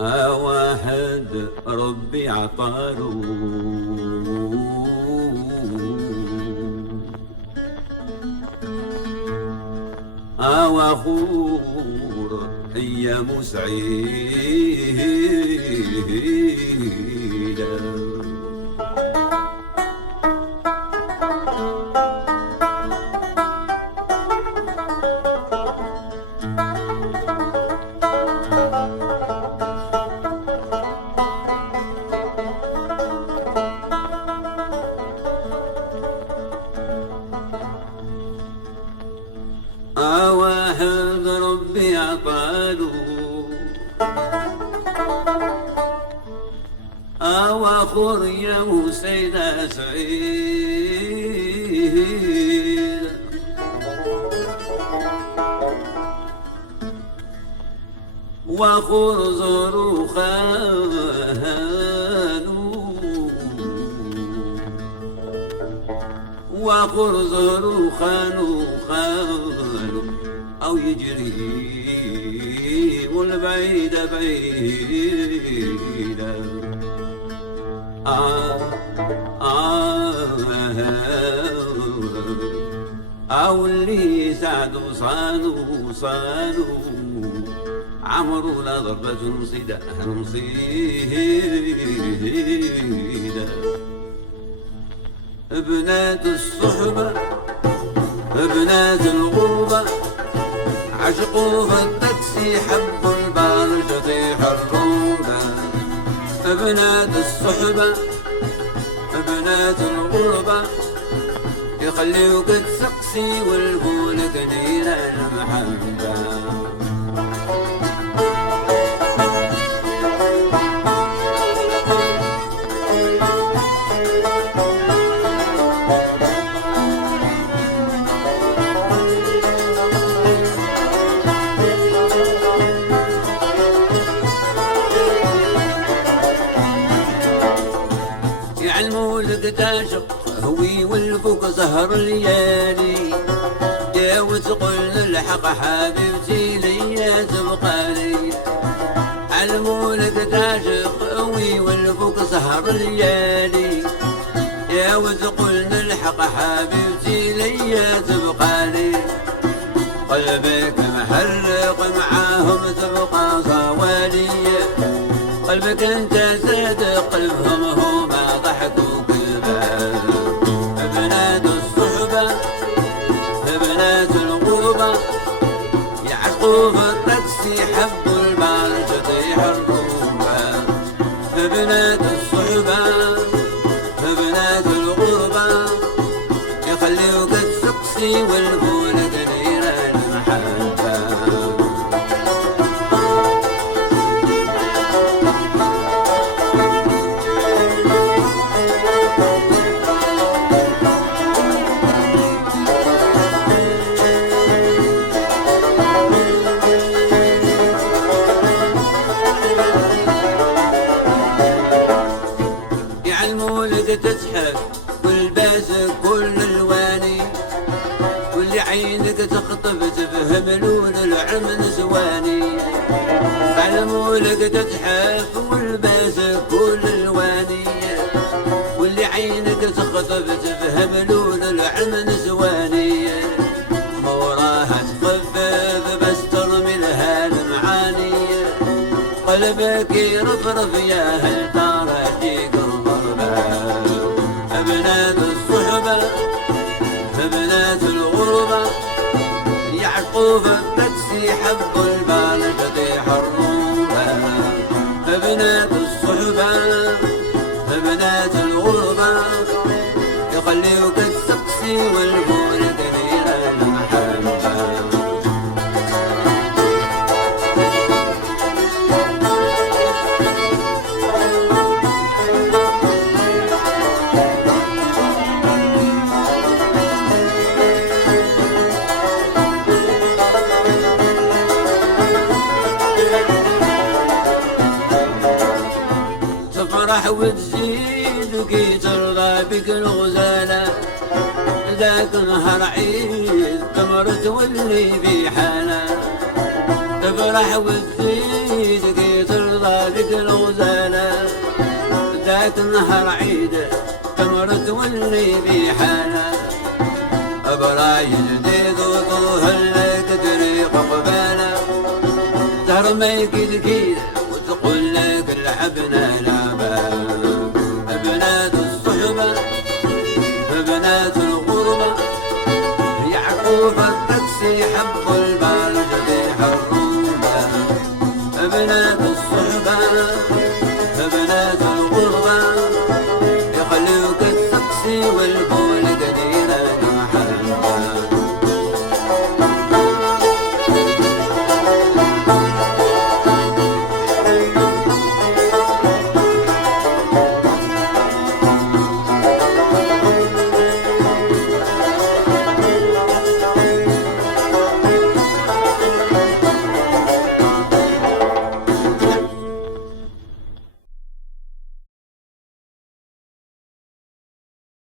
واحد ربي عطاله وخور أيام سعيدة واحد ربي عطاله واخر يا سيدة سعيد واخر زورو خانو واخر زورو خانو أو يجري والبعيد بعيدة أو اللي سعدوا صانوا عمروا لا ضربة نصيدة بنات الصحبة بنات الغربة عشقوا في التاكسي حبوا البارج يطيح الروبة بنات الصحبة بنات الغربة يخليوك تسقسي والبولك نيل المحبة تعشق هوي والفوق سهر الليالي يا وتقول الحق حبيبتي ليا تبقى لي علمولك تعشق هوي والفوق سهر الليالي يا وتقول الحق حبيبتي ليا تبقى لي قلبك محرق معاهم تبقى صوالي قلبك انت صادق قلبهم هما ضحكوا بنات الصحبة بنات الغربة يعشقوا في التاكسي حبوا البارج يطيح الروبة بنات الصحبة بنات الغربة يخليوك تسقسي والبولة دليل المحبة تزحف والباس كل الواني واللي عينك تخطف تفهم لون العم نسواني علمولك تزحف والباس كل الواني واللي عينك تخطف تفهم لون العم نسواني ما وراها تخفف بس ترمي لها المعاني قلبك يرفرف يا هل ترى جيك بنات الصحبة بنات الغربة يعشقوا في التاكسي حبوا البارج يطيح الروبة بنات الصحبة بنات الغربة يخليوك تسقسي والبولة دليل المحبة وتزيد وكي ترضى بك الغزالة ذاك نهار عيد تمر تولي في حالة تفرح وتزيد وكي ترضى ذاك النهر عيد تمرت واللي بحالة أبراي جديد وطوها لك طريق قبالة ترميك الكيد وتقول لك لعبنا لعبة بنات الصحبة بنات الغربة يعقوب الركسي حب البرج في حروبة بنات الصحبة